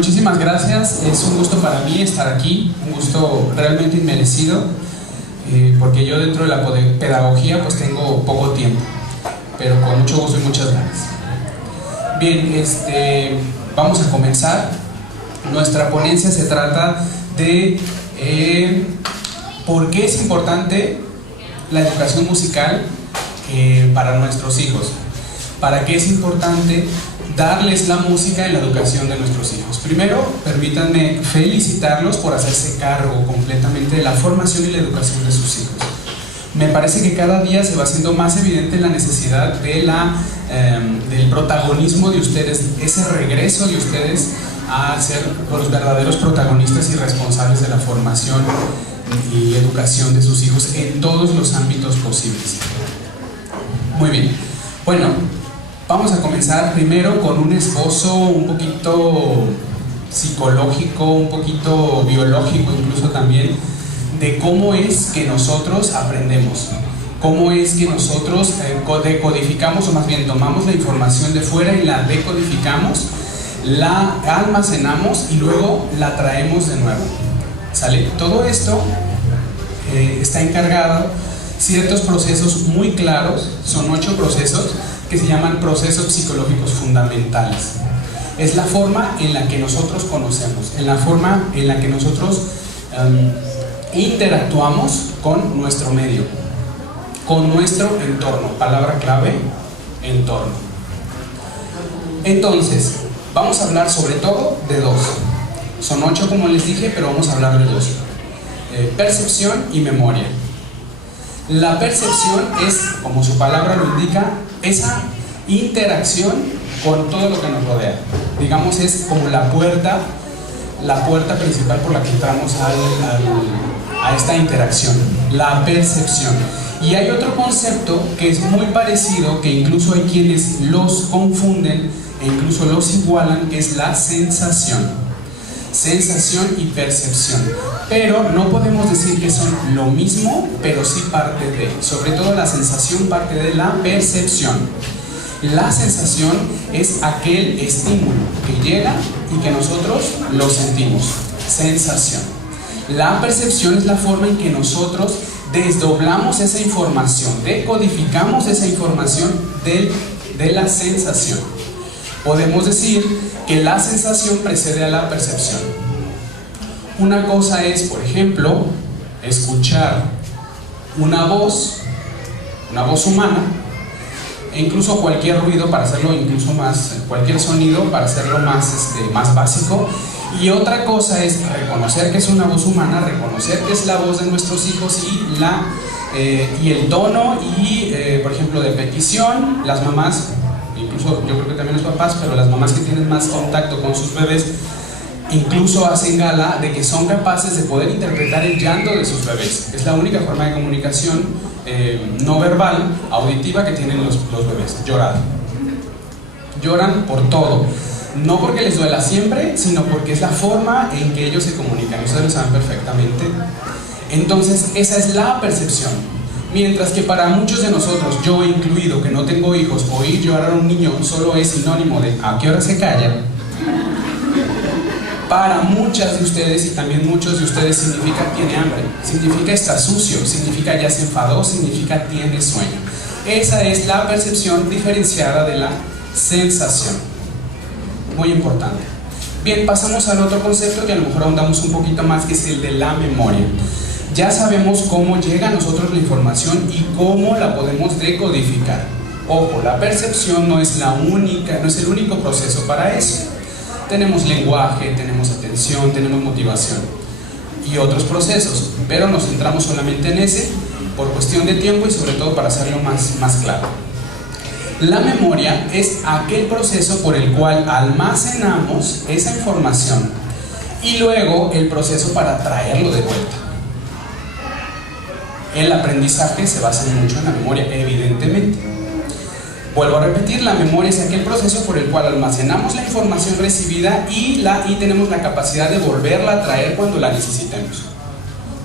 muchísimas gracias. Es un gusto para mí estar aquí, un gusto realmente inmerecido, porque yo dentro de la pedagogía pues tengo poco tiempo, pero con mucho gusto y muchas ganas. Bien, vamos a comenzar. Nuestra ponencia se trata de por qué es importante la educación musical para nuestros hijos. ¿Para qué es importante darles la música en la educación de nuestros hijos? Primero, permítanme felicitarlos por hacerse cargo completamente de la formación y la educación de sus hijos. Me parece que cada día se va haciendo más evidente la necesidad de del protagonismo de ustedes, ese regreso de ustedes a ser los verdaderos protagonistas y responsables de la formación y educación de sus hijos en todos los ámbitos posibles. Muy bien, bueno, vamos a comenzar primero con un esbozo un poquito psicológico, un poquito biológico incluso también, de cómo es que nosotros aprendemos, cómo es que nosotros decodificamos, o más bien tomamos la información de fuera y la decodificamos, la almacenamos y luego la traemos de nuevo. ¿Sale? Todo esto está encargado ciertos procesos muy claros, son 8 procesos que se llaman procesos psicológicos fundamentales. Es la forma en la que nosotros conocemos, en la forma en la que nosotros interactuamos con nuestro medio, con nuestro entorno. Palabra clave, entorno. Entonces, vamos a hablar sobre todo de 2. Son 8 como les dije, pero vamos a hablar de 2. Percepción y memoria. La percepción es, como su palabra lo indica, esa interacción con todo lo que nos rodea. Digamos, es como la puerta principal por la que entramos a esta interacción, la percepción. Y hay otro concepto que es muy parecido, que incluso hay quienes los confunden e incluso los igualan, que es la sensación. Sensación y percepción, pero no podemos decir que son lo mismo, pero sí parte de, sobre todo la sensación parte de la percepción. La sensación es aquel estímulo que llega y que nosotros lo sentimos, sensación. La percepción es la forma en que nosotros desdoblamos esa información, decodificamos esa información de la sensación. Podemos decir que la sensación precede a la percepción. Una cosa es, por ejemplo, escuchar una voz humana, e incluso cualquier ruido para hacerlo incluso más, cualquier sonido para hacerlo más básico. Y otra cosa es reconocer que es una voz humana, reconocer que es la voz de nuestros hijos y el tono y, por ejemplo, de petición. Las mamás, incluso yo creo que también los papás, pero las mamás que tienen más contacto con sus bebés, incluso hacen gala de que son capaces de poder interpretar el llanto de sus bebés. Es la única forma de comunicación no verbal, auditiva que tienen los bebés. Lloran por todo, no porque les duela siempre, sino porque es la forma en que ellos se comunican. Ustedes lo saben perfectamente. Entonces esa es la percepción. Mientras que para muchos de nosotros, yo incluido, que no tengo hijos, oír llorar a un niño solo es sinónimo de ¿a qué hora se calla? Para muchas de ustedes y también muchos de ustedes significa tiene hambre, significa está sucio, significa ya se enfadó, significa tiene sueño. Esa es la percepción diferenciada de la sensación. Muy importante. Bien, pasamos al otro concepto que a lo mejor ahondamos un poquito más, que es el de la memoria. Ya sabemos cómo llega a nosotros la información y cómo la podemos decodificar. Ojo, la percepción no es el único proceso para eso. Tenemos lenguaje, tenemos atención, tenemos motivación y otros procesos, pero nos centramos solamente en ese por cuestión de tiempo y sobre todo para hacerlo más claro. La memoria es aquel proceso por el cual almacenamos esa información y luego el proceso para traerlo de vuelta. El aprendizaje se basa mucho en la memoria, evidentemente. Vuelvo a repetir, la memoria es aquel proceso por el cual almacenamos la información recibida y tenemos la capacidad de volverla a traer cuando la necesitemos,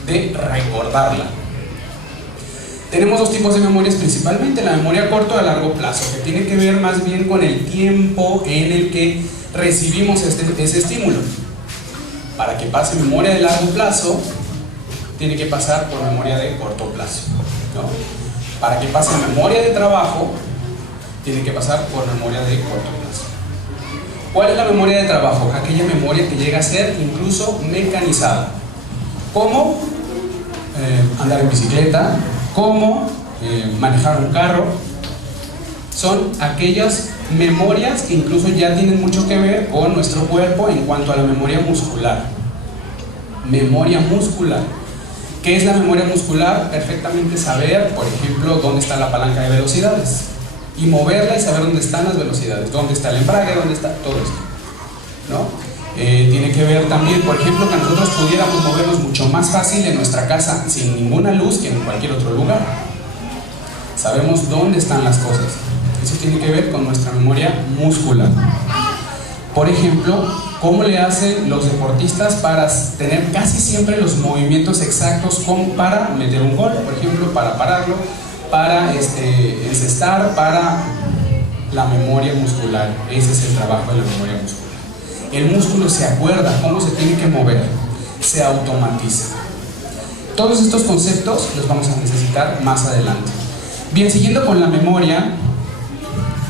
de recordarla. Tenemos 2 tipos de memorias principalmente, la memoria a corto y a largo plazo, que tiene que ver más bien con el tiempo en el que recibimos ese estímulo. Para que pase memoria de largo plazo, tiene que pasar por memoria de corto plazo, ¿no? Para que pase memoria de trabajo, tiene que pasar por memoria de corto plazo. ¿Cuál es la memoria de trabajo? Aquella memoria que llega a ser incluso mecanizada. ¿Cómo? Andar en bicicleta, cómo manejar un carro. Son aquellas memorias que incluso ya tienen mucho que ver con nuestro cuerpo en cuanto a la memoria muscular. Memoria muscular. ¿Qué es la memoria muscular? Perfectamente saber, por ejemplo, dónde está la palanca de velocidades y moverla y saber dónde están las velocidades, dónde está el embrague, dónde está todo esto, ¿no? Tiene que ver también, por ejemplo, que nosotros pudiéramos movernos mucho más fácil en nuestra casa sin ninguna luz que en cualquier otro lugar. Sabemos dónde están las cosas. Eso tiene que ver con nuestra memoria muscular. Por ejemplo, ¿cómo le hacen los deportistas para tener casi siempre los movimientos exactos para meter un gol, por ejemplo, para pararlo, para encestar, para la memoria muscular? Ese es el trabajo de la memoria muscular. El músculo se acuerda cómo se tiene que mover, se automatiza. Todos estos conceptos los vamos a necesitar más adelante. Bien, siguiendo con la memoria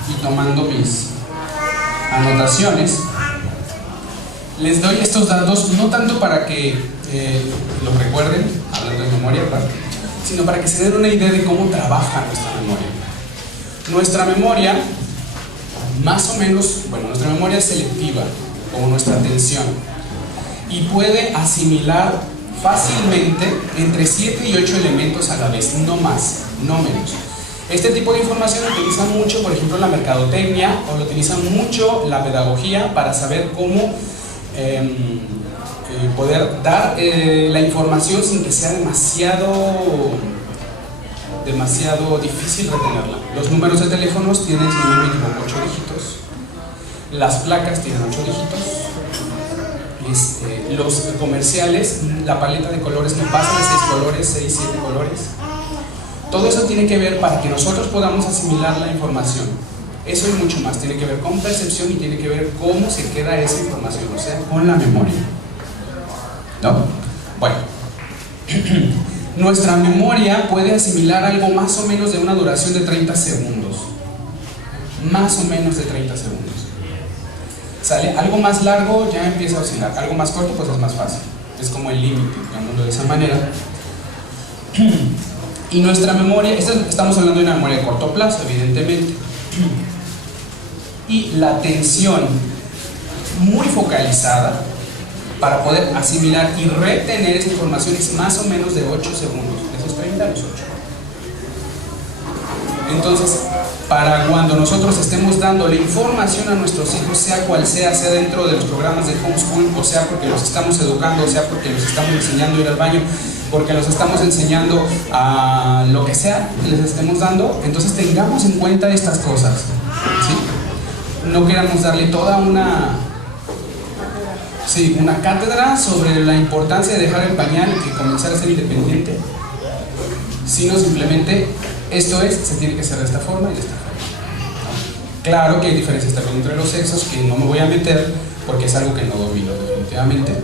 y tomando mis anotaciones, les doy estos datos no tanto para que los recuerden, hablando de memoria, sino para que se den una idea de cómo trabaja nuestra memoria. Nuestra memoria, más o menos, bueno, nuestra memoria es selectiva, como nuestra atención, y puede asimilar fácilmente entre 7 y 8 elementos a la vez, no más, no menos. Este tipo de información lo utiliza mucho, por ejemplo, la mercadotecnia, o lo utiliza mucho la pedagogía para saber cómo poder dar la información sin que sea demasiado difícil retenerla. Los números de teléfonos tienen, si no me equivoco, 8 dígitos. Las placas tienen 8 dígitos. Los comerciales, la paleta de colores no pasa de 6 colores, 6, 7 colores. Todo eso tiene que ver para que nosotros podamos asimilar la información. Eso y mucho más tiene que ver con percepción y tiene que ver cómo se queda esa información, o sea, con la memoria, ¿no? Bueno, nuestra memoria puede asimilar algo más o menos de una duración de 30 segundos. Más o menos de 30 segundos. ¿Sale? Algo más largo ya empieza a oscilar, algo más corto pues es más fácil. Es como el límite, digámoslo de esa manera. Y nuestra memoria, estamos hablando de una memoria de corto plazo, evidentemente. Y la atención muy focalizada para poder asimilar y retener esa información es más o menos de 8 segundos. De esos 30 a los 8. Entonces, para cuando nosotros estemos dándole información a nuestros hijos, sea cual sea dentro de los programas de homeschool, o sea porque los estamos educando, o sea porque los estamos enseñando a ir al baño, porque los estamos enseñando a lo que sea que les estemos dando, entonces tengamos en cuenta estas cosas, ¿sí? No queramos darle toda una cátedra sobre la importancia de dejar el pañal y comenzar a ser independiente, sino simplemente se tiene que hacer de esta forma y de esta forma. Claro que hay diferencias también entre los sexos que no me voy a meter porque es algo que no domino definitivamente,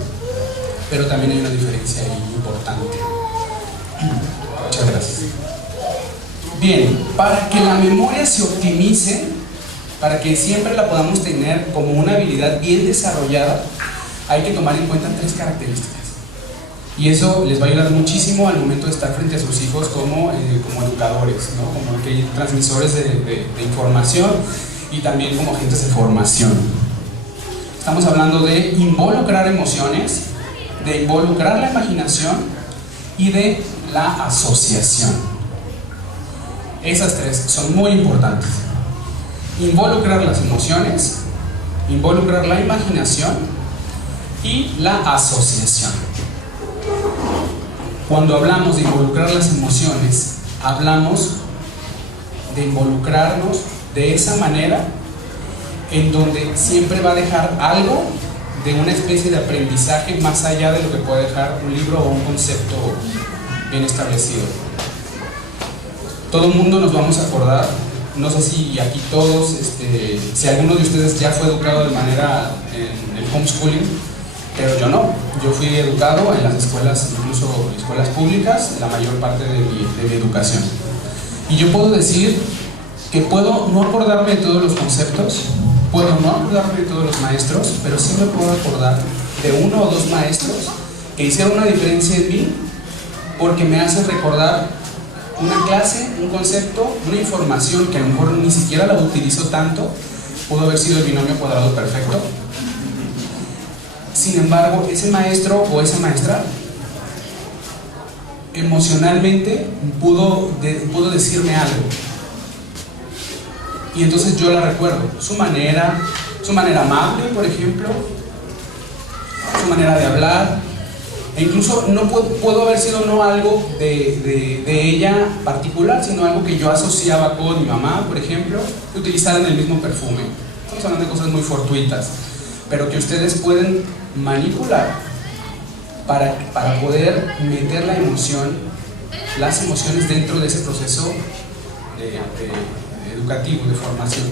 pero también hay una diferencia ahí importante. Muchas gracias. Bien, para que la memoria se optimice, para que siempre la podamos tener como una habilidad bien desarrollada, hay que tomar en cuenta 3 características. Y eso les va a ayudar muchísimo al momento de estar frente a sus hijos como educadores, ¿no? Como transmisores de información y también como agentes de formación. Estamos hablando de involucrar emociones, de involucrar la imaginación y de la asociación. Esas 3 son muy importantes. Involucrar las emociones, involucrar la imaginación y la asociación. Cuando hablamos de involucrar las emociones, hablamos de involucrarnos de esa manera en donde siempre va a dejar algo de una especie de aprendizaje más allá de lo que puede dejar un libro o un concepto bien establecido. Todo el mundo nos vamos a acordar No sé si aquí todos, si alguno de ustedes ya fue educado de manera en el homeschooling, pero yo no. Yo fui educado en las escuelas, incluso escuelas públicas, la mayor parte de mi educación. Y yo puedo decir que puedo no acordarme de todos los conceptos, puedo no acordarme de todos los maestros, pero sí me puedo acordar de uno o dos maestros que hicieron una diferencia en mí, porque me hacen recordar una clase, un concepto, una información que a lo mejor ni siquiera la utilizo tanto, pudo haber sido el binomio cuadrado perfecto. Sin embargo, ese maestro o esa maestra emocionalmente pudo decirme algo. Y entonces yo la recuerdo. Su manera amable, por ejemplo, su manera de hablar. E incluso no puedo haber sido no algo de ella particular, sino algo que yo asociaba con mi mamá, por ejemplo, que utilizaran el mismo perfume. Estamos hablando de cosas muy fortuitas, pero que ustedes pueden manipular para poder meter las emociones dentro de ese proceso educativo, de formación.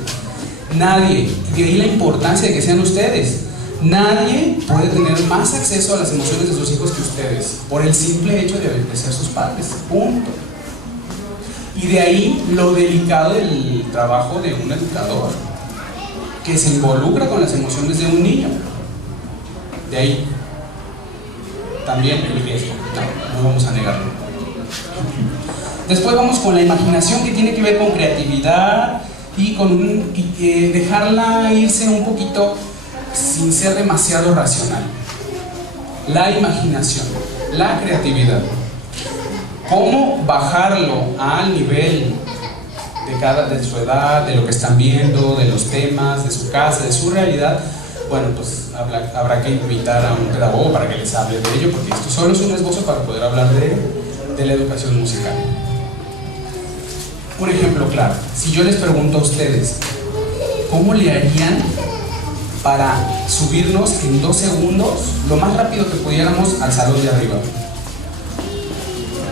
Nadie, y de ahí la importancia de que sean ustedes, nadie puede tener más acceso a las emociones de sus hijos que ustedes, por el simple hecho de ser sus padres, punto. Y de ahí lo delicado del trabajo de un educador, que se involucra con las emociones de un niño. De ahí también el riesgo, no vamos a negarlo. Después vamos con la imaginación, que tiene que ver con creatividad y con dejarla irse un poquito sin ser demasiado racional. La imaginación, la creatividad, cómo bajarlo al nivel de su edad, de lo que están viendo, de los temas, de su casa, de su realidad. Bueno, pues habrá que invitar a un pedagogo para que les hable de ello, porque esto solo es un esbozo para poder hablar de la educación musical. Un ejemplo claro: si yo les pregunto a ustedes, ¿cómo le harían para subirnos en 2 segundos, lo más rápido que pudiéramos, al salón de arriba?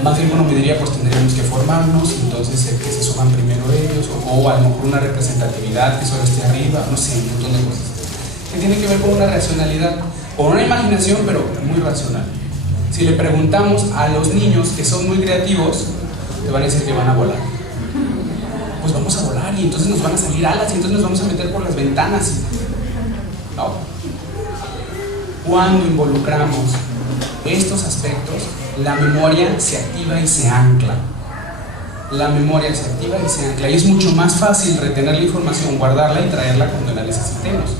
Más bien uno me diría, pues tendríamos que formarnos, entonces que se suban primero ellos, o a lo mejor una representatividad que solo esté arriba, no sé, un montón de cosas que tienen que ver con una racionalidad, con una imaginación, pero muy racional. Si le preguntamos a los niños que son muy creativos, te van a decir que van a volar. Pues vamos a volar, y entonces nos van a salir alas, y entonces nos vamos a meter por las ventanas. No. Cuando involucramos estos aspectos, la memoria se activa y se ancla. La memoria se activa y se ancla, y es mucho más fácil retener la información, guardarla y traerla cuando la necesitemos.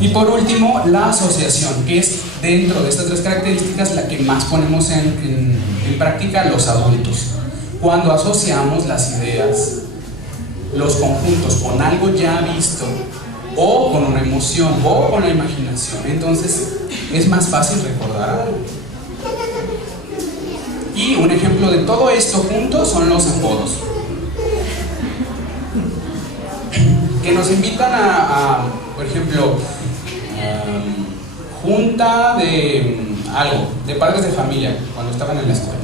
Y por último, la asociación, que es, dentro de estas 3 características, la que más ponemos en práctica los adultos. Cuando asociamos las ideas, los conjuntos, con algo ya visto, o con una emoción, o con la imaginación, entonces es más fácil recordar algo. Y un ejemplo de todo esto juntos son los apodos, que nos invitan por ejemplo, junta de algo, de padres de familia, cuando estaban en la escuela.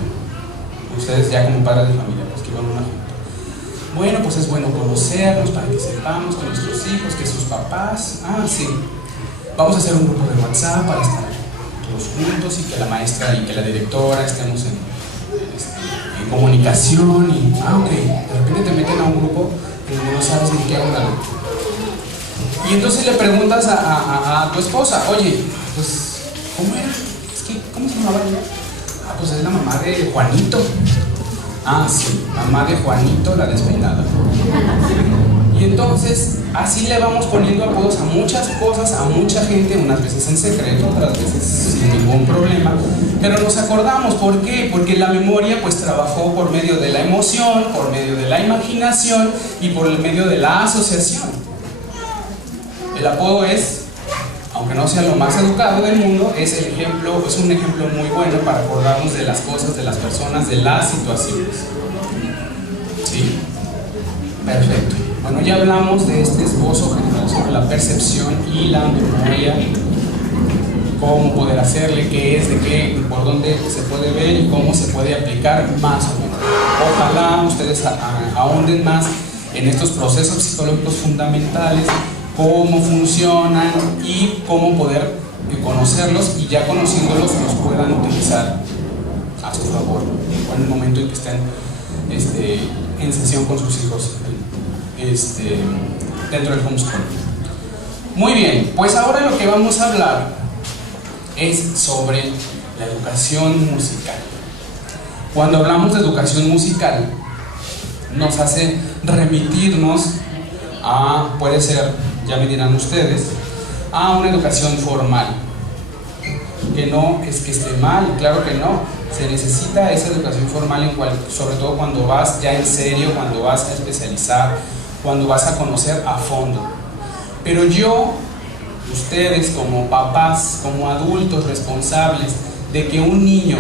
Ustedes ya como padres de familia, pues que iban a una junta. Bueno, pues es bueno conocernos para que sepamos que nuestros hijos, que sus papás, sí, vamos a hacer un grupo de WhatsApp para estar todos juntos, y que la maestra y que la directora estemos en comunicación, y ok, de repente te meten a un grupo que no sabes ni qué hablar. Y entonces le preguntas a tu esposa, oye, pues, ¿cómo era? ¿Cómo se llamaba ella? Pues es la mamá de Juanito. Sí, mamá de Juanito, la despeinada. Y entonces, así le vamos poniendo apodos a muchas cosas, a mucha gente, unas veces en secreto, otras veces sin ningún problema, pero nos acordamos. ¿Por qué? Porque la memoria pues trabajó por medio de la emoción, por medio de la imaginación y por el medio de la asociación. El apodo es, aunque no sea lo más educado del mundo, es un ejemplo muy bueno para acordarnos de las cosas, de las personas, de las situaciones. ¿Sí? Perfecto. Bueno, ya hablamos de este esbozo general sobre la percepción y la memoria, cómo poder hacerle, qué es, de qué, por dónde se puede ver y cómo se puede aplicar más o menos. Ojalá ustedes ahonden más en estos procesos psicológicos fundamentales, cómo funcionan y cómo poder conocerlos, y ya conociéndolos los puedan utilizar a su favor en el momento en que estén en sesión con sus hijos dentro del homeschooling. Muy bien, pues ahora lo que vamos a hablar es sobre la educación musical. Cuando hablamos de educación musical, nos hace remitirnos a, puede ser, ya me dirán ustedes, a una educación formal. Que no es que esté mal, claro que no. Se necesita esa educación formal, sobre todo cuando vas ya en serio, cuando vas a especializar, cuando vas a conocer a fondo. Pero ustedes como papás, como adultos responsables de que un niño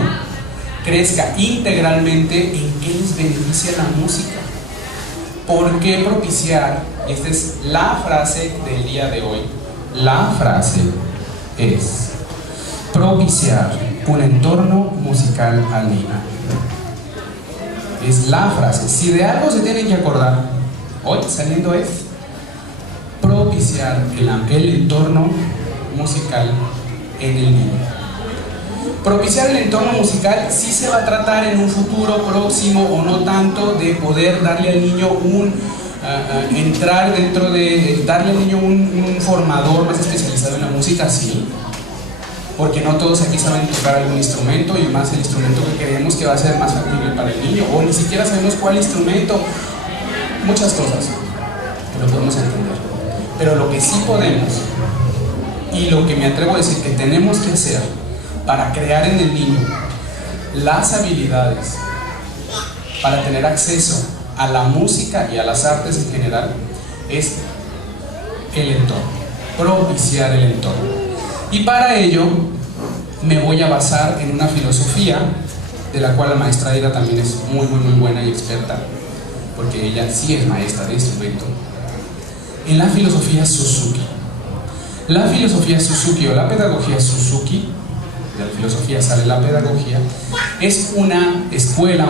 crezca integralmente, ¿en qué les beneficia la música? ¿Por qué propiciar? Esta es la frase del día de hoy. La frase es propiciar un entorno musical al niño. Es la frase. Si de algo se tienen que acordar hoy saliendo es propiciar el entorno musical en el niño. Propiciar el entorno musical sí se va a tratar en un futuro próximo, o no tanto, de poder darle al niño darle al niño un formador más especializado en la música, sí, porque no todos aquí saben tocar algún instrumento, y más el instrumento que creemos que va a ser más factible para el niño, o ni siquiera sabemos cuál instrumento, muchas cosas que no podemos entender. Pero lo que sí podemos, y lo que me atrevo a decir que tenemos que hacer para crear en el niño las habilidades para tener acceso a la música y a las artes en general, es el entorno, propiciar el entorno. Y para ello me voy a basar en una filosofía de la cual la maestra Aida también es muy buena y experta, porque ella sí es maestra de instrumento, en la filosofía Suzuki. La filosofía Suzuki, o la pedagogía Suzuki, de la filosofía sale la pedagogía, es una escuela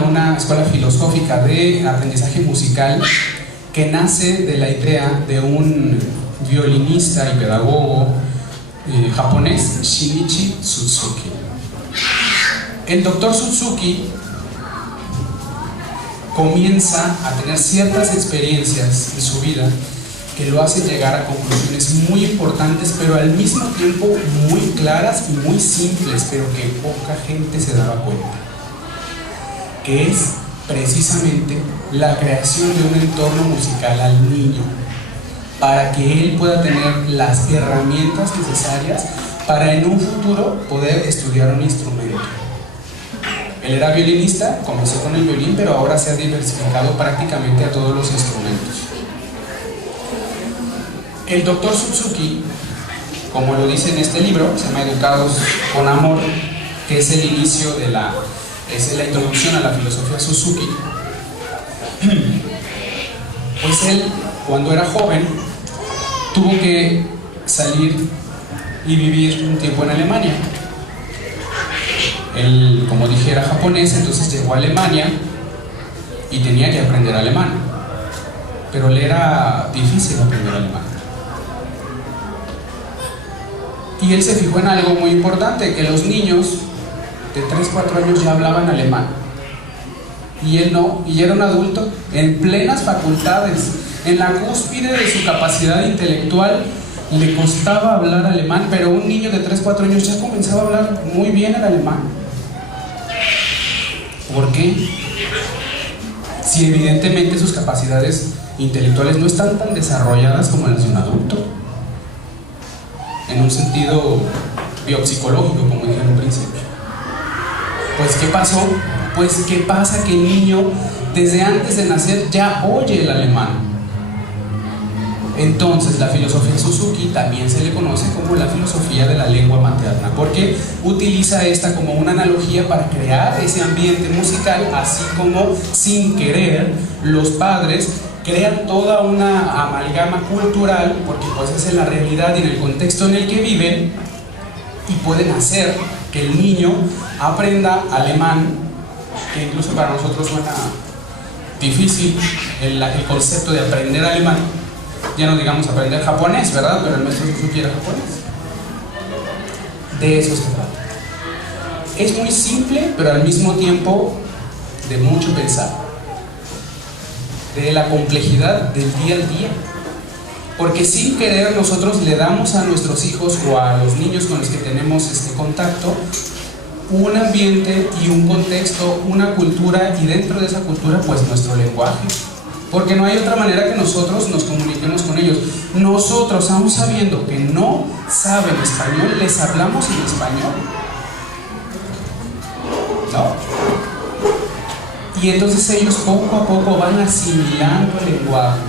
filosófica de aprendizaje musical que nace de la idea de un violinista y pedagogo japonés, Shinichi Suzuki. El doctor Suzuki comienza a tener ciertas experiencias en su vida que lo hacen llegar a conclusiones muy importantes, pero al mismo tiempo muy claras y muy simples, pero que poca gente se daba cuenta, que es precisamente la creación de un entorno musical al niño, para que él pueda tener las herramientas necesarias para en un futuro poder estudiar un instrumento. Él era violinista, comenzó con el violín, pero ahora se ha diversificado prácticamente a todos los instrumentos. El doctor Suzuki, como lo dice en este libro, se llama Educados con Amor, que es el inicio es la introducción a la filosofía Suzuki. Pues él, cuando era joven, tuvo que salir y vivir un tiempo en Alemania. Él, como dije, era japonés, entonces llegó a Alemania y tenía que aprender alemán, pero le era difícil aprender alemán. Y él se fijó en algo muy importante, que los niños de 3, 4 años ya hablaban alemán, y él no, y era un adulto en plenas facultades, en la cúspide de su capacidad intelectual, le costaba hablar alemán, pero un niño de 3, 4 años ya comenzaba a hablar muy bien el alemán. ¿Por qué? Si evidentemente sus capacidades intelectuales no están tan desarrolladas como las de un adulto, en un sentido biopsicológico, como dije en un principio. Pues ¿qué pasó? Pues ¿qué pasa? Que el niño desde antes de nacer ya oye el alemán. Entonces la filosofía Suzuki también se le conoce como la filosofía de la lengua materna, porque utiliza esta como una analogía para crear ese ambiente musical, así como sin querer los padres crean toda una amalgama cultural, porque pues es en la realidad y en el contexto en el que viven, y pueden hacer que el niño aprenda alemán, que incluso para nosotros suena difícil el concepto de aprender alemán, ya no digamos aprender japonés, ¿verdad? Pero el maestro Suzuki era japonés. De eso se trata. Es muy simple, pero al mismo tiempo de mucho pensar, de la complejidad del día al día, porque sin querer nosotros le damos a nuestros hijos o a los niños con los que tenemos contacto un ambiente y un contexto, una cultura, y dentro de esa cultura pues nuestro lenguaje, porque no hay otra manera que nosotros nos comuniquemos con ellos. Nosotros, aún sabiendo que no saben español, les hablamos en español, ¿no? Y entonces ellos poco a poco van asimilando el lenguaje,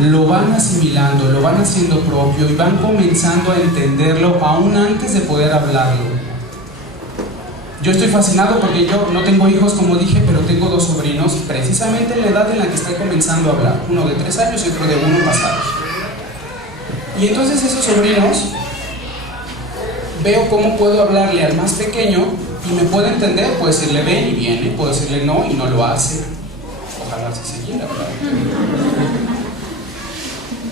lo van asimilando, lo van haciendo propio y van comenzando a entenderlo aún antes de poder hablarlo. Yo estoy fascinado porque yo no tengo hijos, como dije, pero tengo dos sobrinos, precisamente en la edad en la que están comenzando a hablar, uno de 3 años y otro de 1 pasados. Y entonces esos sobrinos, veo cómo puedo hablarle al más pequeño y me puede entender. Puedo decirle ven y viene, puedo decirle no y no lo hace. Ojalá se siguiera, ¿verdad?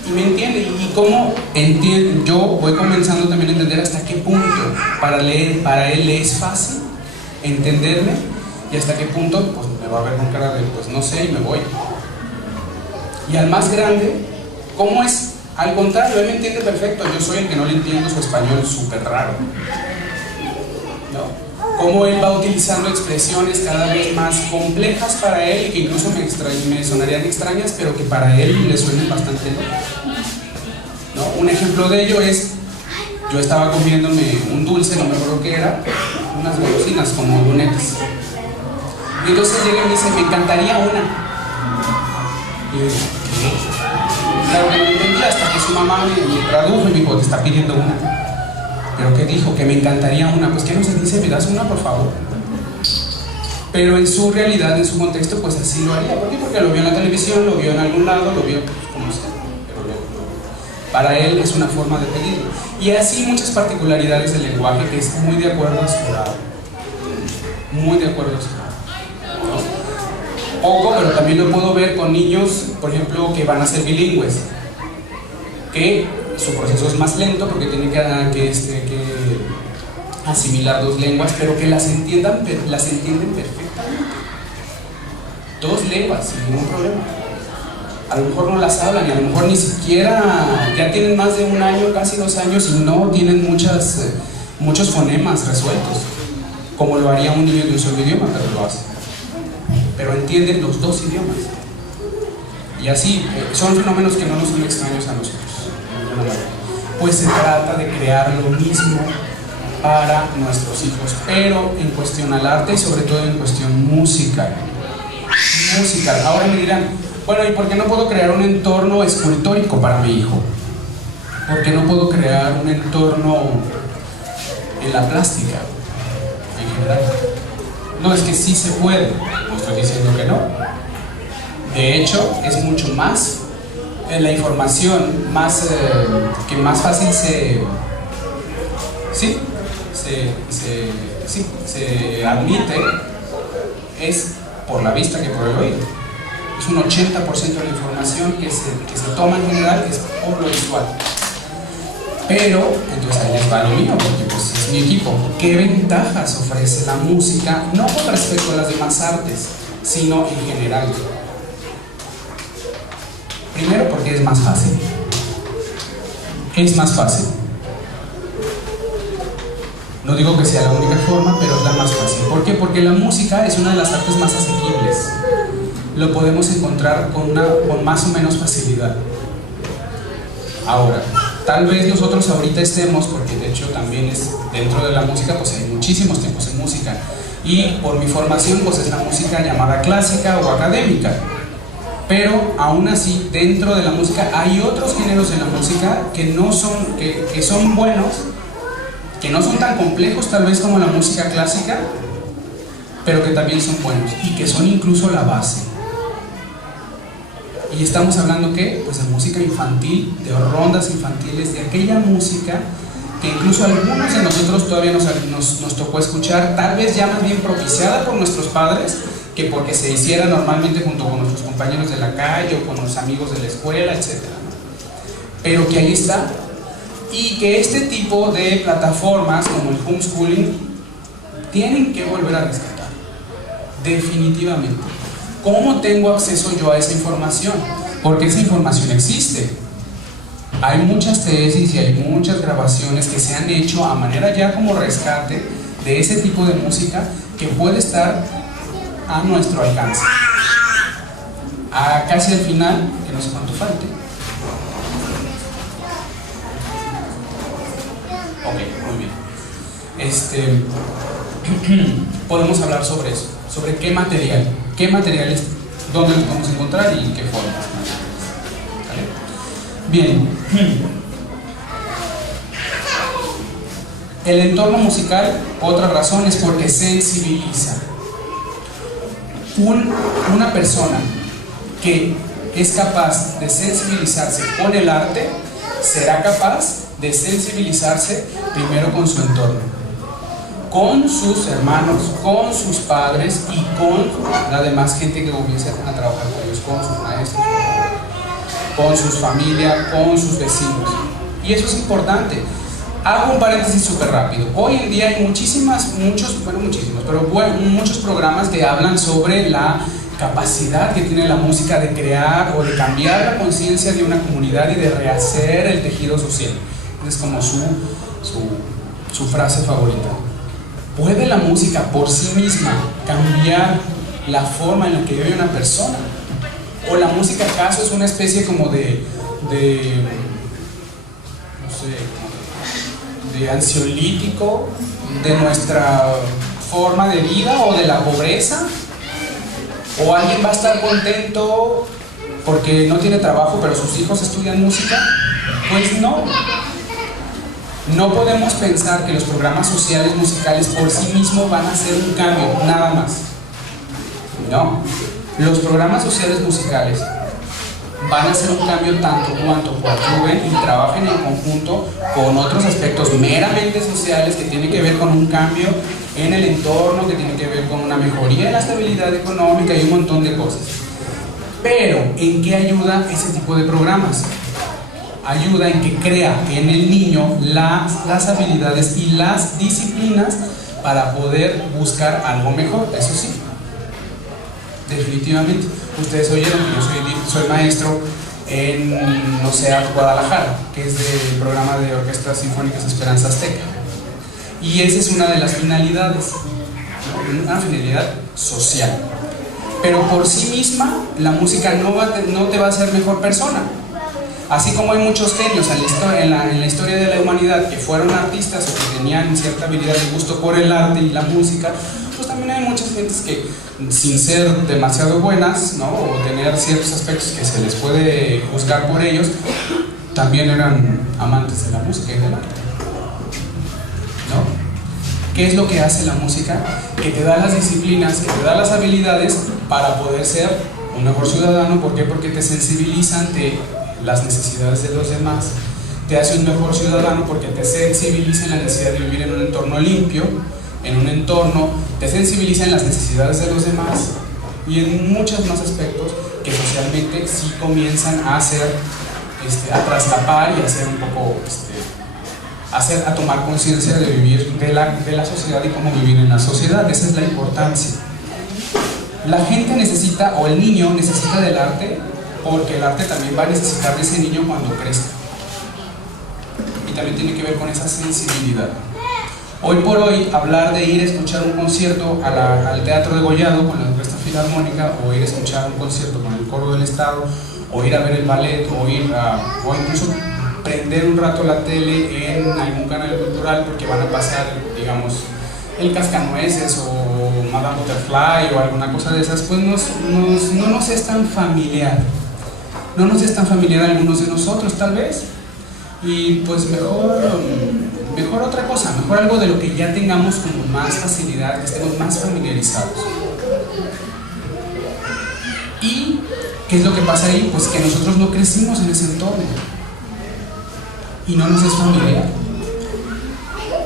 Y me entiende, y cómo entiende, yo voy comenzando también a entender hasta qué punto para él es fácil entenderme y hasta qué punto pues me va a ver con cara de pues no sé y me voy. Y al más grande, ¿cómo es? Al contrario, él me entiende perfecto, yo soy el que no le entiendo su español súper raro, ¿no? Cómo él va utilizando expresiones cada vez más complejas para él y que incluso me sonarían extrañas, pero que para él le suenan bastante locas, ¿no? Un ejemplo de ello es, yo estaba comiéndome un dulce, no me acuerdo qué era, unas golosinas como donetes, y entonces llega y me dice, me encantaría una. Y yo digo, ¿qué? Claro que no entendía hasta que su mamá me tradujo y me dijo, te está pidiendo una. ¿Pero qué dijo? Que me encantaría una. Pues ¿qué no se dice? ¿Me das una, por favor? Pero en su realidad, en su contexto, pues así lo haría. ¿Por qué? Porque lo vio en la televisión, lo vio en algún lado, lo vio como sea. Pero para él es una forma de pedirlo. Y así muchas particularidades del lenguaje que es muy de acuerdo a su edad. Muy de acuerdo a su edad, ¿no? Poco, pero también lo puedo ver con niños, por ejemplo, que van a ser bilingües, que su proceso es más lento porque tienen que asimilar 2 lenguas, pero que las entienden perfectamente. 2 lenguas sin ningún problema. A lo mejor no las hablan y a lo mejor ni siquiera ya tienen más de 1 año, casi 2 años, y no tienen muchos fonemas resueltos, como lo haría un niño de un solo idioma, pero lo hace. Pero entienden los 2 idiomas. Y así son fenómenos que no nos son extraños a nosotros. Pues se trata de crear lo mismo para nuestros hijos, pero en cuestión al arte y sobre todo en cuestión musical. Ahora me dirán, bueno, ¿y por qué no puedo crear un entorno escultórico para mi hijo? ¿Por qué no puedo crear un entorno en la plástica en general? No, es que sí se puede, no estoy diciendo que no. De hecho, es mucho más la información que más fácil se admite es por la vista que por el oído. Es un 80% de la información que se toma en general es por lo visual. Pero entonces ahí les va lo mío, porque pues es mi equipo. ¿Qué ventajas ofrece la música? No con respecto a las demás artes, sino en general. Primero porque es más fácil. Es más fácil. No digo que sea la única forma, pero es la más fácil. ¿Por qué? Porque la música es una de las artes más asequibles. Lo podemos encontrar con más o menos facilidad. Ahora, tal vez nosotros ahorita estemos, porque de hecho también es dentro de la música, pues hay muchísimos tipos de música. Y por mi formación, pues es la música llamada clásica o académica. Pero aún así, dentro de la música hay otros géneros en la música que son buenos, que no son tan complejos tal vez como la música clásica, pero que también son buenos y que son incluso la base. Y estamos hablando, ¿qué? Pues de música infantil, de rondas infantiles, de aquella música que incluso algunos de nosotros todavía nos tocó escuchar, tal vez ya más bien propiciada por nuestros padres, que porque se hiciera normalmente junto con nuestros compañeros de la calle o con los amigos de la escuela, etc. Pero que ahí está, y que este tipo de plataformas como el homeschooling tienen que volver a rescatar, definitivamente. ¿Cómo tengo acceso yo a esa información? Porque esa información existe. Hay muchas tesis y hay muchas grabaciones que se han hecho a manera ya como rescate de ese tipo de música que puede estar a nuestro alcance. Casi al final, que no sé cuánto falte. Ok, muy bien. Podemos hablar sobre eso, sobre qué materiales, dónde los podemos encontrar y qué formas. ¿Vale? Bien. El entorno musical, otra razón, es porque sensibiliza. Una persona que es capaz de sensibilizarse con el arte será capaz de sensibilizarse primero con su entorno, con sus hermanos, con sus padres y con la demás gente que comienza a trabajar con ellos, con sus maestros, con sus familias, con sus vecinos. Y eso es importante. Hago un paréntesis súper rápido. Hoy en día hay muchos programas que hablan sobre la capacidad que tiene la música de crear o de cambiar la conciencia de una comunidad y de rehacer el tejido social. Es como su frase favorita. ¿Puede la música por sí misma cambiar la forma en la que vive una persona? ¿O la música acaso es una especie como de ansiolítico de nuestra forma de vida o de la pobreza? ¿O alguien va a estar contento porque no tiene trabajo pero sus hijos estudian música? Pues no. No podemos pensar que los programas sociales musicales por sí mismos van a hacer un cambio, nada más. No. Los programas sociales musicales van a hacer un cambio tanto cuanto coadyuven y trabajen en conjunto con otros aspectos meramente sociales que tienen que ver con un cambio en el entorno, que tienen que ver con una mejoría de la estabilidad económica y un montón de cosas. Pero, ¿en qué ayuda ese tipo de programas? Ayuda en que crea en el niño las habilidades y las disciplinas para poder buscar algo mejor, eso sí. Definitivamente. Ustedes oyeron que yo soy maestro en Guadalajara, que es del programa de Orquestas Sinfónicas Esperanza Azteca. Y esa es una de las finalidades, ¿no? Una finalidad social. Pero por sí misma, la música no te va a hacer mejor persona. Así como hay muchos genios en la historia de la humanidad que fueron artistas o que tenían cierta habilidad y gusto por el arte y la música, pues también hay muchas gentes que, sin ser demasiado buenas, ¿no? O tener ciertos aspectos que se les puede juzgar por ellos, también eran amantes de la música y del arte, ¿no? ¿Qué es lo que hace la música? Que te da las disciplinas, que te da las habilidades para poder ser un mejor ciudadano. ¿Por qué? Porque te sensibiliza ante las necesidades de los demás. Te hace un mejor ciudadano porque te sensibiliza en la necesidad de vivir en un entorno limpio, en un entorno, te sensibiliza en las necesidades de los demás y en muchos más aspectos que socialmente sí comienzan a hacer, a traslapar y a hacer un poco, a tomar conciencia de vivir de la sociedad y cómo vivir en la sociedad. Esa es la importancia. La gente necesita, o el niño necesita del arte, porque el arte también va a necesitar de ese niño cuando crezca. Y también tiene que ver con esa sensibilidad. Hoy por hoy, hablar de ir a escuchar un concierto al Teatro de Gollado con la Orquesta Filarmónica, o ir a escuchar un concierto con el Coro del Estado, o ir a ver el ballet, o incluso prender un rato la tele en algún canal cultural porque van a pasar, digamos, el Cascanueces o Madame Butterfly o alguna cosa de esas, pues no nos es tan familiar. No nos es tan familiar a algunos de nosotros, tal vez. Y pues mejor otra cosa, mejor algo de lo que ya tengamos como más facilidad, que estemos más familiarizados. ¿Y qué es lo que pasa ahí? Pues que nosotros no crecimos en ese entorno y no nos es familiar.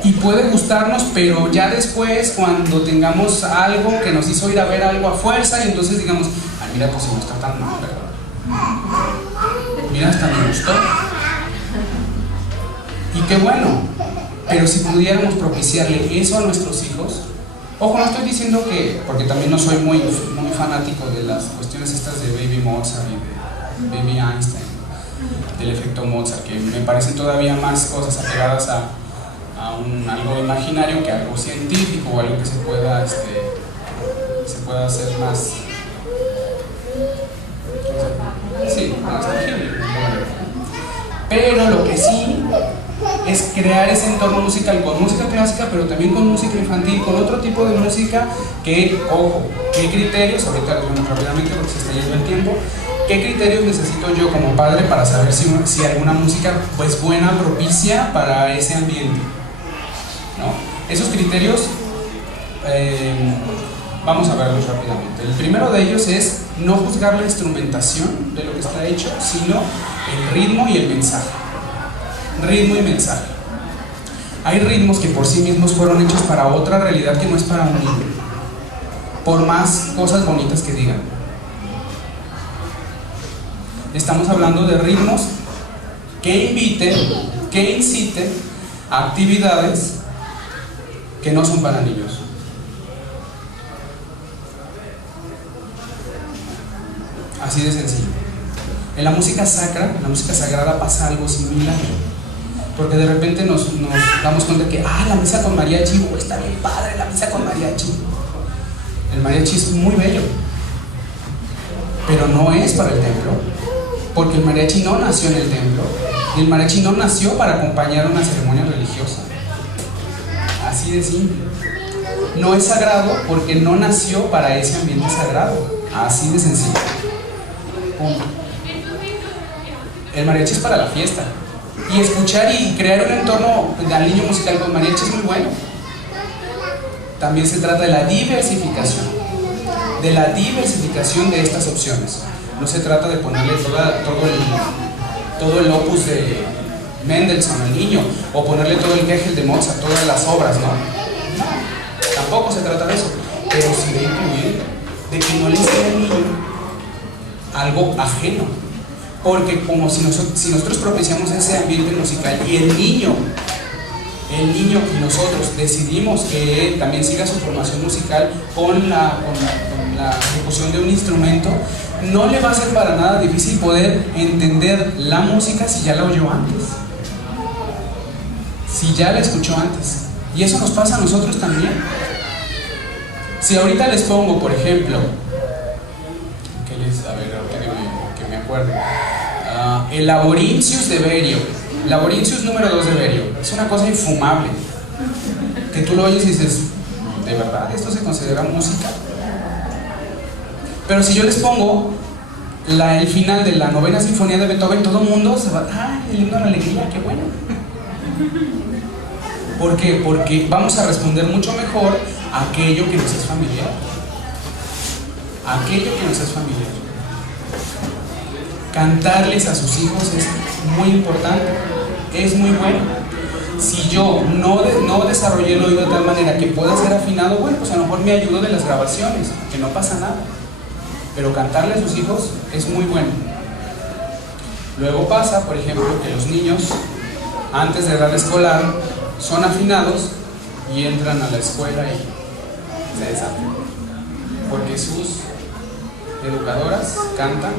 y puede gustarnos, pero ya después cuando tengamos algo que nos hizo ir a ver algo a fuerza y entonces digamos, ay mira, pues si no está tan mal, ¿verdad? Mira, hasta me gustó. Y qué bueno, pero si pudiéramos propiciarle eso a nuestros hijos, ojo, no estoy diciendo que, porque también no soy muy fanático de las cuestiones estas de Baby Mozart y de Baby Einstein, del efecto Mozart, que me parecen todavía más cosas apegadas a algo imaginario que algo científico o algo que se pueda hacer más, sí, más tangible. Pero lo que sí es crear ese entorno musical con música clásica, pero también con música infantil, con otro tipo de música que, ojo, ¿qué criterios? Ahorita les vemos rápidamente porque se está yendo el tiempo. ¿Qué criterios necesito yo como padre para saber si alguna música es buena, propicia para ese ambiente? ¿No? Esos criterios vamos a verlos rápidamente. El primero de ellos es no juzgar la instrumentación de lo que está hecho, sino el ritmo y el mensaje. Ritmo y mensaje. Hay ritmos que por sí mismos fueron hechos para otra realidad que no es para un niño, por más cosas bonitas que digan. Estamos hablando de ritmos que inviten, que inciten a actividades que no son para niños. Así de sencillo. En la música sacra, en la música sagrada pasa algo similar, porque de repente nos damos cuenta que la misa con mariachi, está bien padre la misa con mariachi. El mariachi es muy bello, pero no es para el templo, porque el mariachi no nació en el templo y el mariachi no nació para acompañar una ceremonia religiosa. Así de simple. No es sagrado porque no nació para ese ambiente sagrado. Así de sencillo. Punto. El mariachi es para la fiesta. Y escuchar y crear un entorno al niño musical con mariachi es muy bueno. También se trata de la diversificación. De la diversificación de estas opciones. No se trata de ponerle todo el opus de Mendelssohn al niño, o ponerle todo el Kegel de Mozart, todas las obras, ¿no? Tampoco se trata de eso, pero sí de incluir, de que no le sea al niño algo ajeno, porque como si nosotros propiciamos ese ambiente musical y el niño y nosotros decidimos que él también siga su formación musical con la ejecución de un instrumento, no le va a ser para nada difícil poder entender la música si ya la oyó antes, si ya la escuchó antes. Y eso nos pasa a nosotros también. Si ahorita les pongo, por ejemplo, que me acuerde, el Laboricius de Berio, Laboricius número 2 de Berio, es una cosa infumable, que tú lo oyes y dices, ¿de verdad esto se considera música? Pero si yo les pongo el final de la novena sinfonía de Beethoven, todo el mundo se va, el himno de la alegría, qué bueno. ¿Por qué? Porque vamos a responder mucho mejor a aquello que nos es familiar. Aquello que nos es familiar. Cantarles a sus hijos es muy importante, es muy bueno. Si yo no desarrollé el oído de tal manera que pueda ser afinado, bueno, pues a lo mejor me ayudo de las grabaciones, que no pasa nada. Pero cantarle a sus hijos es muy bueno. Luego pasa, por ejemplo, que los niños, antes de edad escolar, son afinados y entran a la escuela y se desafinan, porque sus educadoras cantan.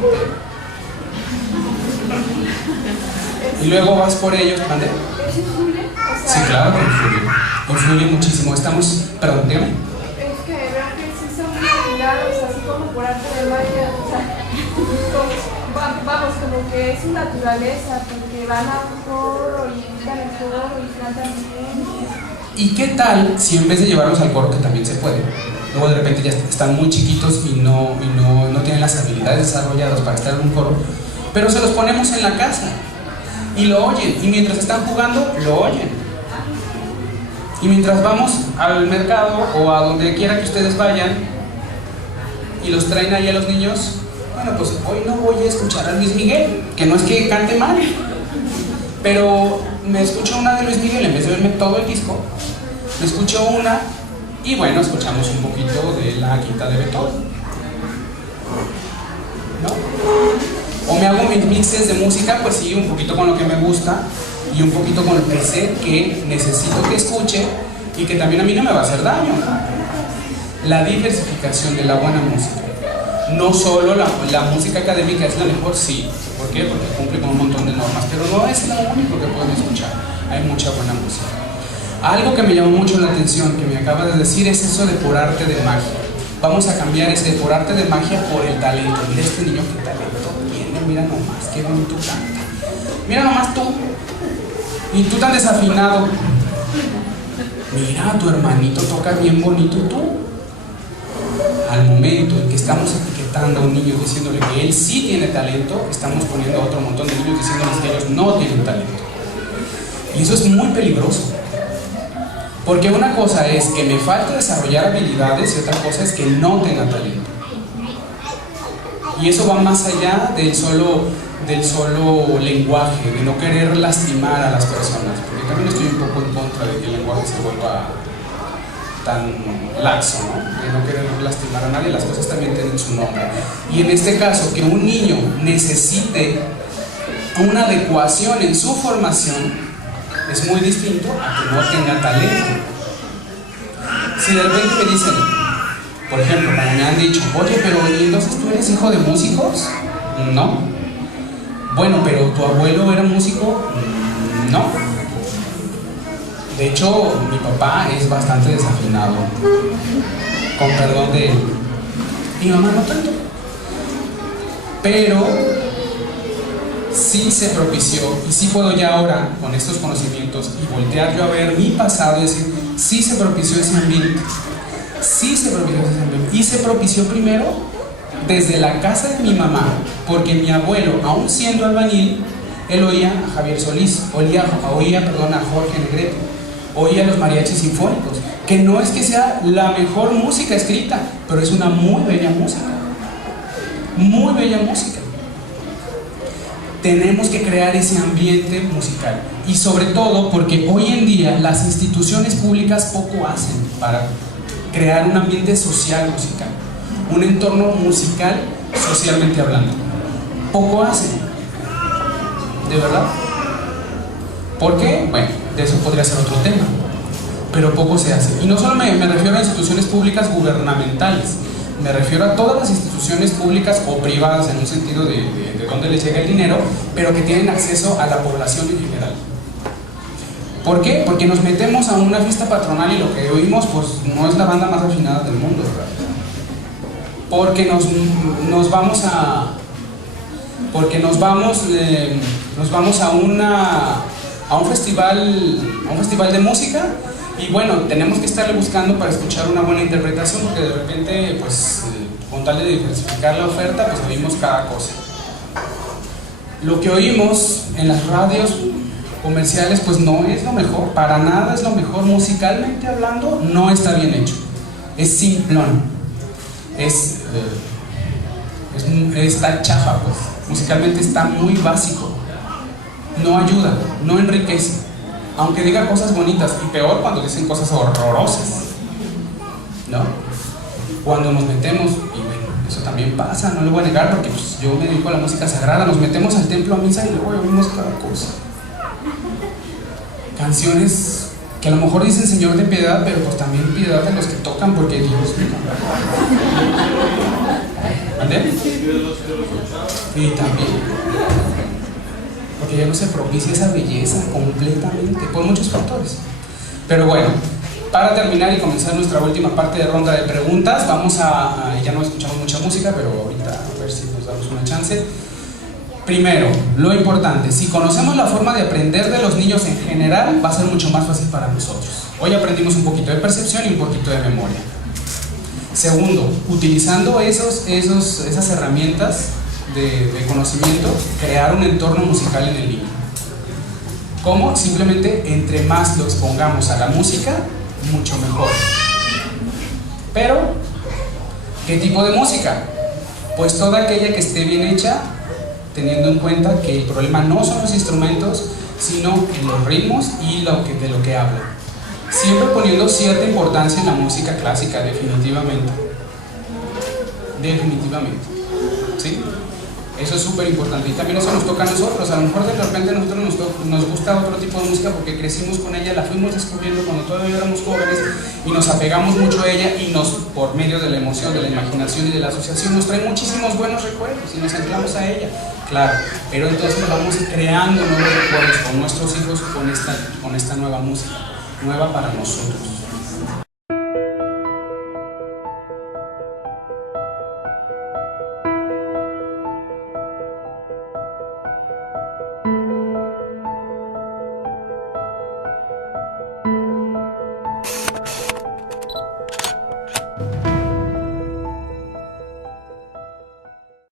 Y luego vas por ellos, ¿mande? Sí, claro que influye muchísimo. Perdón, dígame. Es que veo que sí son muy afinados, así como por arte de magia, o sea, vamos, como que es su naturaleza, porque van a un coro y imitan el coro y cantan bien. ¿Y qué tal si en vez de llevarlos al coro, que también se puede, luego de repente ya están muy chiquitos y no tienen las habilidades desarrolladas para estar en un coro, pero se los ponemos en la casa y lo oyen, y mientras están jugando, lo oyen? Y mientras vamos al mercado o a donde quiera que ustedes vayan y los traen ahí a los niños, bueno, pues hoy no voy a escuchar a Luis Miguel, que no es que cante mal, pero me escucho una de Luis Miguel en vez de verme todo el disco, me escucho una y bueno, escuchamos un poquito de la quinta de Beethoven, ¿no? O me hago mis mixes de música, pues sí, un poquito con lo que me gusta y un poquito con lo que sé que necesito que escuche y que también a mí no me va a hacer daño. La diversificación de la buena música. No solo la música académica es la mejor, sí. ¿Por qué? Porque cumple con un montón de normas, pero no es lo único que pueden escuchar. Hay mucha buena música. Algo que me llamó mucho la atención, que me acaba de decir, es eso de por arte de magia. Vamos a cambiar ese por arte de magia por el talento. Mira este niño qué talento tiene, mira nomás, qué bonito canta. Mira nomás tú, y tú tan desafinado. Mira, tu hermanito toca bien bonito, tú. Al momento en que estamos etiquetando a un niño diciéndole que él sí tiene talento, estamos poniendo a otro montón de niños diciéndoles que ellos no tienen talento. Y eso es muy peligroso. Porque una cosa es que me falte desarrollar habilidades y otra cosa es que no tenga talento. Y eso va más allá del solo lenguaje, de no querer lastimar a las personas. Porque también estoy un poco en contra de que el lenguaje se vuelva tan laxo, ¿no? De no querer lastimar a nadie, las cosas también tienen su nombre. Y en este caso, que un niño necesite una adecuación en su formación es muy distinto a que no tenga talento. Si de repente me dicen, por ejemplo, cuando me han dicho, oye, pero ¿y entonces tú eres hijo de músicos? No. Bueno, pero ¿tu abuelo era músico? No. De hecho, mi papá es bastante desafinado, con perdón de él. Mi mamá no tanto. Pero sí se propició, y sí puedo ya ahora, con estos conocimientos, y voltear yo a ver mi pasado y decir, sí se propició ese ambiente. Sí se propició ese ambiente. Y se propició primero desde la casa de mi mamá, porque mi abuelo, aún siendo albañil, él oía a Javier Solís, oía a Jorge Negrete, oía a los mariachis sinfónicos, que no es que sea la mejor música escrita, pero es una muy bella música. Muy bella música. Tenemos que crear ese ambiente musical. Y sobre todo porque hoy en día las instituciones públicas poco hacen para crear un ambiente social musical, un entorno musical socialmente hablando. Poco hacen. ¿De verdad? ¿Por qué? Bueno, de eso podría ser otro tema. Pero poco se hace. Y no solo me refiero a instituciones públicas gubernamentales, me refiero a todas las instituciones públicas o privadas en un sentido de dónde les llega el dinero, pero que tienen acceso a la población en general. ¿Por qué? Porque nos metemos a una fiesta patronal y lo que oímos pues no es la banda más refinada del mundo, ¿verdad? Porque nos vamos a un festival de música. Y bueno, tenemos que estarle buscando para escuchar una buena interpretación, porque de repente, pues, con tal de diversificar la oferta, pues oímos cada cosa. Lo que oímos en las radios comerciales, pues no es lo mejor, para nada es lo mejor. Musicalmente hablando, no está bien hecho. Es simplón. Está chafa, pues. Musicalmente está muy básico. No ayuda, no enriquece. Aunque diga cosas bonitas, y peor cuando dicen cosas horrorosas, ¿no? Cuando nos metemos, y bueno, eso también pasa, no lo voy a negar porque pues, yo me dedico a la música sagrada, nos metemos al templo a misa y luego oímos cada cosa. Canciones que a lo mejor dicen Señor de piedad, pero pues también piedad de los que tocan, porque Dios ¿ande? Y también porque ya no se propicia esa belleza completamente, por muchos factores. Pero bueno, para terminar y comenzar nuestra última parte de ronda de preguntas, ya no escuchamos mucha música, pero ahorita a ver si nos damos una chance. Primero, lo importante, si conocemos la forma de aprender de los niños en general, va a ser mucho más fácil para nosotros. Hoy aprendimos un poquito de percepción y un poquito de memoria. Segundo, utilizando esas herramientas de conocimiento, crear un entorno musical en el niño. ¿Cómo? Simplemente entre más lo expongamos a la música, mucho mejor. Pero, ¿qué tipo de música? Pues toda aquella que esté bien hecha, teniendo en cuenta que el problema no son los instrumentos, sino en los ritmos y de lo que habla. Siempre poniendo cierta importancia en la música clásica, definitivamente. Definitivamente. ¿Sí? Eso es súper importante. Y también eso nos toca a nosotros. A lo mejor de repente a nosotros nos gusta otro tipo de música porque crecimos con ella, la fuimos descubriendo cuando todavía éramos jóvenes y nos apegamos mucho a ella y por medio de la emoción, de la imaginación y de la asociación, nos trae muchísimos buenos recuerdos y nos anclamos a ella. Claro, pero entonces vamos creando nuevos recuerdos con nuestros hijos con esta nueva música, nueva para nosotros.